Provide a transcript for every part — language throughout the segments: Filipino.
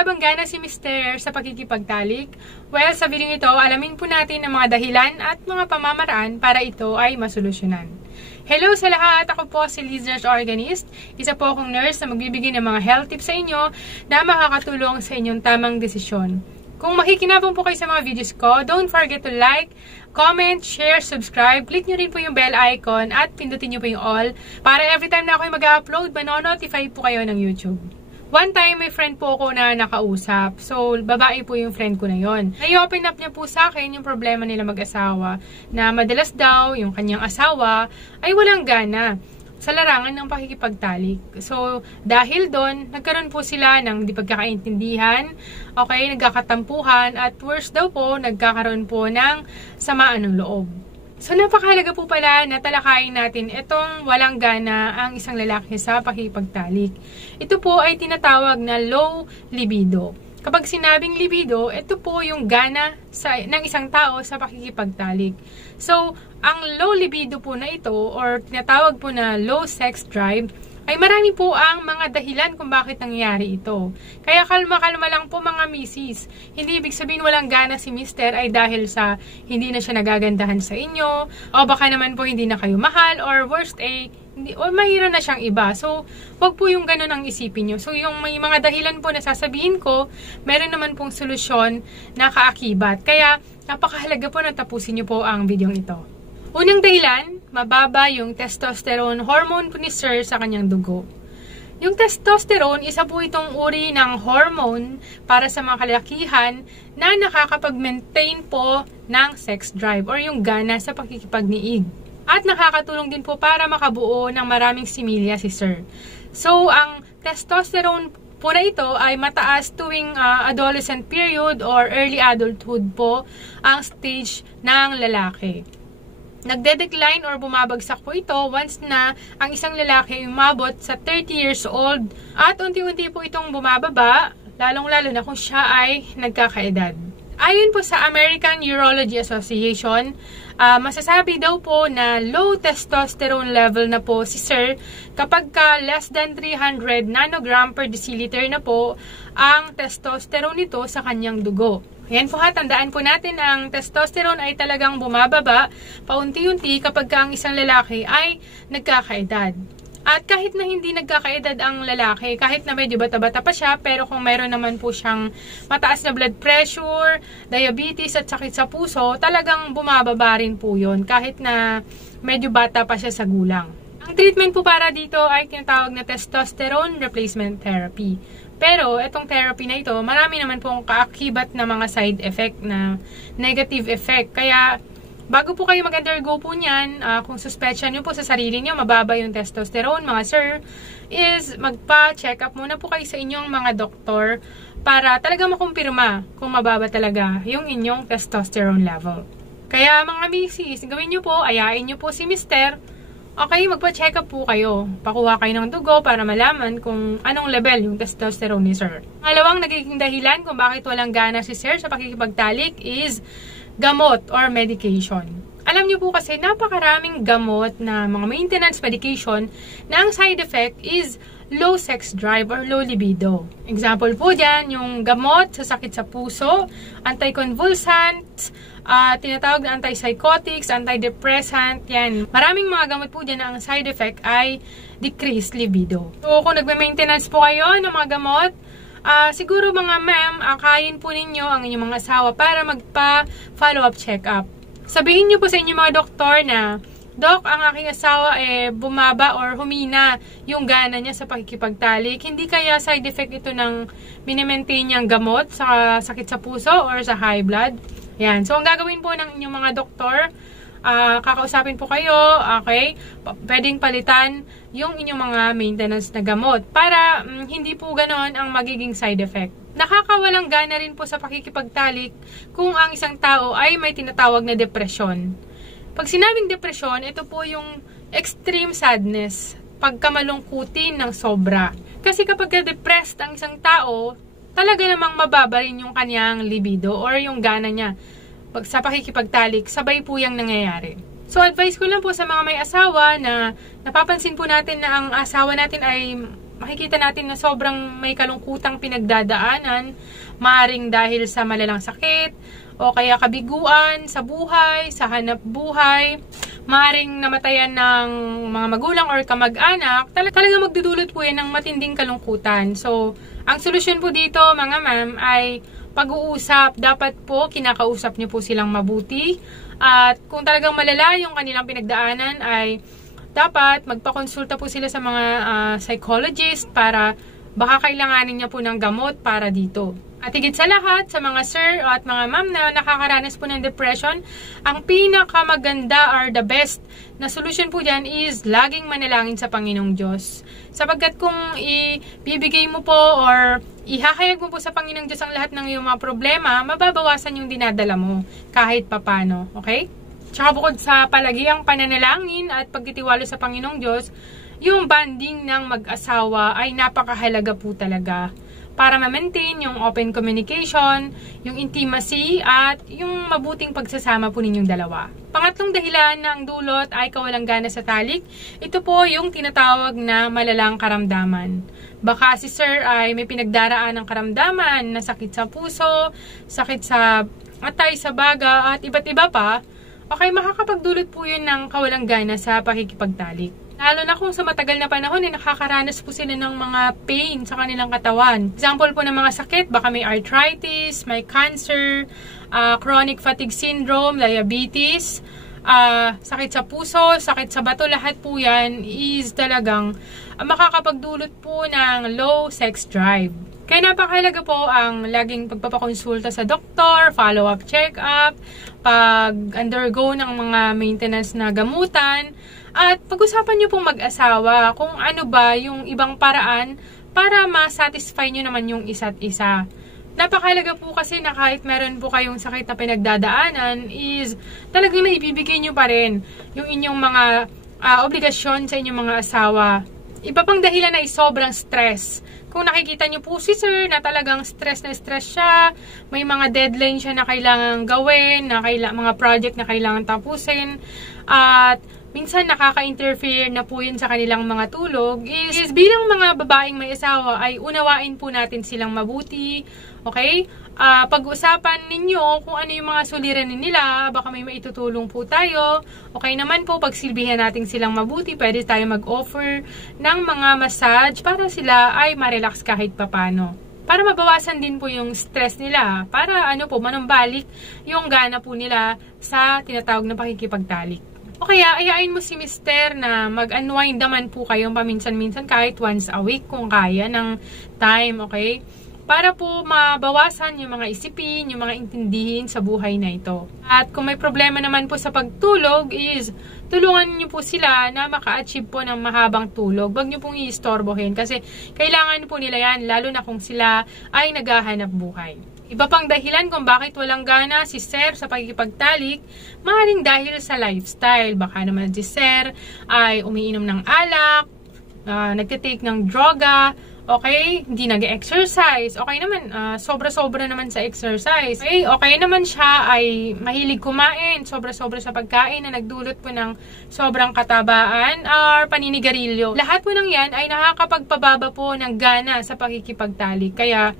Wala bang gana si Mister sa pakikipagtalik? Well, sa video ito, alamin po natin ang mga dahilan at mga pamamaraan para ito ay masolusyonan. Hello sa lahat! Ako po si Liz Nurse Organist. Isa po akong nurse na magbibigay ng mga health tips sa inyo na makakatulong sa inyong tamang desisyon. Kung makikinabang po kayo sa mga videos ko, don't forget to like, comment, share, subscribe. Click nyo rin po yung bell icon at pindutin nyo po yung all para every time na ako mag-upload, manonotify po kayo ng YouTube. One time, may friend po ako na nakausap. So, babae po yung friend ko na yon. I-open up niya po sa akin yung problema nila mag-asawa na madalas daw yung kanyang asawa ay walang gana sa larangan ng pakikipagtalik. So, dahil doon, nagkaroon po sila ng di pagkakaintindihan, okay, nagkakatampuhan, at worse daw po, nagkakaroon po ng samaan ng loob. So, napakahalaga po pala na talakayin natin itong walang gana ang isang lalaki sa pakikipagtalik. Ito po ay tinatawag na low libido. Kapag sinabing libido, ito po yung gana ng isang tao sa pakikipagtalik. So, ang low libido po na ito, or tinatawag po na low sex drive, ay marami po ang mga dahilan kung bakit nangyayari ito. Kaya kalma-kalma lang po mga misis. Hindi ibig sabihin walang gana si mister ay dahil sa hindi na siya nagagandahan sa inyo, o baka naman po hindi na kayo mahal, or worst o mahira na siyang iba. So, wag po yung ganun ang isipin nyo. So, yung may mga dahilan po na sasabihin ko, meron naman pong solusyon na kaakibat. Kaya, napakahalaga po na tapusin nyo po ang video ito. Unang dahilan, mababa yung testosterone hormone po ni Sir sa kanyang dugo. Yung testosterone, isa po itong uri ng hormone para sa mga kalakihan na nakakapag-maintain po ng sex drive or yung gana sa pakikipagniig. At nakakatulong din po para makabuo ng maraming similya si Sir. So, ang testosterone po na ito ay mataas tuwing adolescent period or early adulthood po ang stage ng lalaki. Nagde-decline or bumabagsak po ito once na ang isang lalaki ay umabot sa 30 years old at unti-unti po itong bumababa, lalong-lalo na kung siya ay nagkakaedad. Ayon po sa American Urology Association, masasabi daw po na low testosterone level na po si Sir kapag less than 300 nanogram per deciliter na po ang testosterone nito sa kanyang dugo. Yan po ha, tandaan po natin ang testosterone ay talagang bumababa paunti-unti kapag ang isang lalaki ay nagkakaedad. At kahit na hindi nagkakaedad ang lalaki, kahit na medyo bata-bata pa siya, pero kung meron naman po siyang mataas na blood pressure, diabetes at sakit sa puso, talagang bumababa rin po yun kahit na medyo bata pa siya sa gulang. Ang treatment po para dito ay tinatawag na testosterone replacement therapy. Pero, itong therapy na ito, marami naman pong kaakibat na mga side effect na negative effect. Kaya, bago po kayo mag-undergo po niyan, kung suspetsya nyo po sa sarili nyo, mababa yung testosterone, mga sir, is magpa-check up muna po kayo sa inyong mga doktor para talaga makumpirma kung mababa talaga yung inyong testosterone level. Kaya, mga misis, gawin nyo po, ayain nyo po si mister. Okay, magpa-check up po kayo. Pakuha kayo ng dugo para malaman kung anong level yung testosterone ni Sir. Pangalawang nagiging dahilan kung bakit walang gana si Sir sa pakikipagtalik is gamot or medication. Alam niyo po kasi napakaraming gamot na mga maintenance medication na ang side effect is low sex drive or low libido. Example po dyan, yung gamot sa sakit sa puso, anticonvulsants, tinatawag na antipsychotics, antidepressant, yan. Maraming mga gamot po dyan na ang side effect ay decreased libido. So, kung nagme-maintenance po kayo ng mga gamot, siguro mga ma'am, akayin po ninyo ang inyong mga asawa para magpa-follow-up check-up. Sabihin nyo po sa inyong mga doktor na, Dok, ang aking asawa bumaba or humina yung gana niya sa pakikipagtalik. Hindi kaya side effect ito ng minimaintain niyang gamot sa sakit sa puso or sa high blood? Yan. So, ang gagawin po ng inyong mga doktor, kakausapin po kayo, okay? Pwedeng palitan yung inyong mga maintenance na gamot para hindi po ganon ang magiging side effect. Nakakawalang gana rin po sa pakikipagtalik kung ang isang tao ay may tinatawag na depresyon. Pag sinabing depresyon, ito po yung extreme sadness, pagkamalungkutin ng sobra. Kasi kapag depressed ang isang tao, talaga namang mababa rin yung kanyang libido or yung gana niya. Pag sa pakikipagtalik, sabay po yung nangyayari. So, advice ko lang po sa mga may asawa na napapansin po natin na ang asawa natin ay makikita natin na sobrang may kalungkutang pinagdadaanan, maaring dahil sa malalang sakit, o kaya kabiguan sa buhay, sa hanap buhay, maaring namatayan ng mga magulang or kamag-anak, talaga magdudulot po yan ng matinding kalungkutan. So, ang solusyon po dito mga ma'am ay pag-uusap. Dapat po kinakausap niyo po silang mabuti. At kung talagang malala yung kanilang pinagdaanan ay dapat magpakonsulta po sila sa mga psychologist para baka kailanganin niya po ng gamot para dito. At higit sa lahat, sa mga sir at mga ma'am na nakakaranas po ng depression, ang pinakamaganda or the best na solution po dyan is laging manalangin sa Panginoong Diyos. Sapagkat kung ibibigay mo po or ihahayag mo po sa Panginoong Diyos ang lahat ng iyong mga problema, mababawasan yung dinadala mo kahit papano. Okay? Tsaka bukod sa palagiang pananalangin at pagtitiwala sa Panginoong Diyos, yung bonding ng mag-asawa ay napakahalaga po talaga para ma-maintain yung open communication, yung intimacy, at yung mabuting pagsasama po ninyong dalawa. Pangatlong dahilan ng dulot ay kawalang gana sa talik. Ito po yung tinatawag na malalang karamdaman. Baka si sir ay may pinagdaraan ng karamdaman na sakit sa puso, sakit sa atay, sa baga, at iba't iba pa. Okay, makakapagdulot po yun ng kawalang gana sa pakikipagtalik. Lalo na kung sa matagal na panahon nakakaranas po sila ng mga pain sa kanilang katawan. Example po ng mga sakit, baka may arthritis, may cancer, chronic fatigue syndrome, diabetes, sakit sa puso, sakit sa bato, lahat po yan is talagang makakapagdulot po ng low sex drive. Kaya napakahalaga po ang laging pagpapakonsulta sa doktor, follow-up check-up, pag-undergo ng mga maintenance na gamutan, at pag-usapan nyo pong mag-asawa kung ano ba yung ibang paraan para ma-satisfy nyo naman yung isa't isa. Napakahalaga po kasi na kahit meron po kayong sakit na pinagdadaanan is talagang naibibigay nyo pa rin yung inyong mga obligasyon sa inyong mga asawa. Iba pang dahilan ay sobrang stress. Kung nakikita nyo po si sir na talagang stress na stress siya, may mga deadline siya na kailangan gawin, na mga project na kailangan tapusin, at minsan nakaka-interfere na po yun sa kanilang mga tulog, is bilang mga babaeng may asawa ay unawain po natin silang mabuti. Okay? Pag-usapan ninyo kung ano yung mga suliranin nila, baka may maitutulong po tayo. Okay naman po, pagsilbihan natin silang mabuti, pwede tayo mag-offer ng mga massage para sila ay ma-relax kahit papano. Para mabawasan din po yung stress nila, para manumbalik yung gana po nila sa tinatawag na pakikipagtalik. O kaya, ayain mo si mister na mag-unwind naman po kayong paminsan-minsan kahit once a week kung kaya ng time, okay? Para po mabawasan yung mga isipin, yung mga intindihin sa buhay na ito. At kung may problema naman po sa pagtulog is, tulungan niyo po sila na maka-achieve po ng mahabang tulog. Huwag niyo pong i-istorbohin kasi kailangan po nila yan, lalo na kung sila ay naghahanap buhay. Iba pang dahilan kung bakit walang gana si sir sa pagkikipagtalik, maaaring dahil sa lifestyle. Baka naman si sir ay umiinom ng alak, nagtitake ng droga, okay, hindi nag-exercise, okay naman, sobra-sobra naman sa exercise. Okay naman siya ay mahilig kumain, sobra-sobra sa pagkain na nagdulot po ng sobrang katabaan or paninigarilyo. Lahat po ng yan ay nakakapagpababa po ng gana sa pakikipagtalik. Kaya,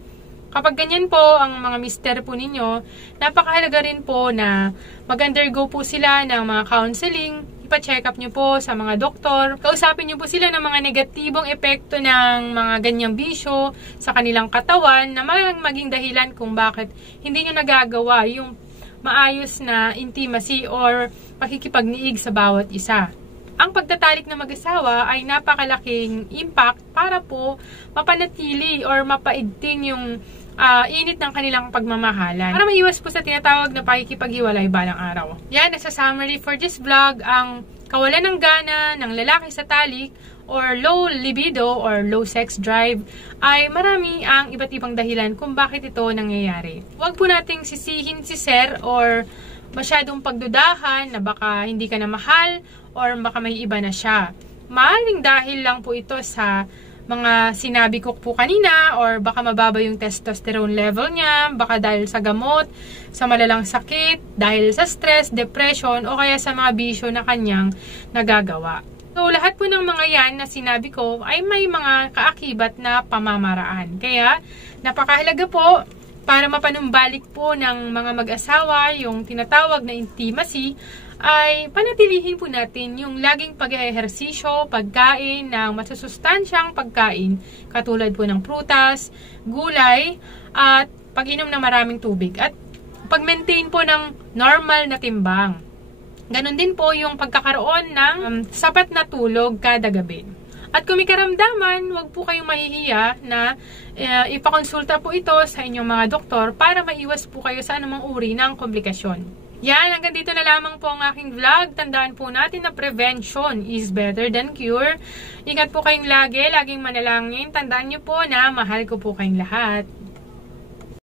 kapag ganyan po ang mga mister po ninyo, napakahalaga rin po na mag-undergo po sila ng mga counseling, ipa-check up nyo po sa mga doktor, kausapin nyo po sila ng mga negatibong epekto ng mga ganyang bisyo sa kanilang katawan na maging dahilan kung bakit hindi nyo nagagawa yung maayos na intimacy or pakikipagniig sa bawat isa. Ang pagtatalik ng mag-asawa ay napakalaking impact para po mapanatili or mapaigting yung init ng kanilang pagmamahalan. Para maiwas po sa tinatawag na pakikipaghiwalay balang araw. Yan, as a summary for this vlog, ang kawalan ng gana ng lalaki sa talik or low libido or low sex drive ay marami ang iba't ibang dahilan kung bakit ito nangyayari. Huwag po nating sisihin si sir or masyadong pagdudahan na baka hindi ka na mahal or baka may iba na siya. Maaring dahil lang po ito sa mga sinabi ko po kanina or baka mababa yung testosterone level niya, baka dahil sa gamot, sa malalang sakit, dahil sa stress, depression, o kaya sa mga bisyo na kanyang nagagawa. So, lahat po ng mga yan na sinabi ko ay may mga kaakibat na pamamaraan. Kaya, napakahalaga po para mapanumbalik po ng mga mag-asawa yung tinatawag na intimacy, ay panatilihin po natin yung laging pag-ehersisyo, pagkain ng masusustansyang pagkain, katulad po ng prutas, gulay, at pag-inom ng maraming tubig. At pag-maintain po ng normal na timbang. Ganon din po yung pagkakaroon ng sapat na tulog kada gabi. At kung may karamdaman, huwag po kayong mahihiya na ipakonsulta po ito sa inyong mga doktor para maiwas po kayo sa anumang uri ng komplikasyon. Yan, hanggang dito na lamang po ang aking vlog. Tandaan po natin na prevention is better than cure. Ingat po kayong laging manalangin. Tandaan niyo po na mahal ko po kayong lahat.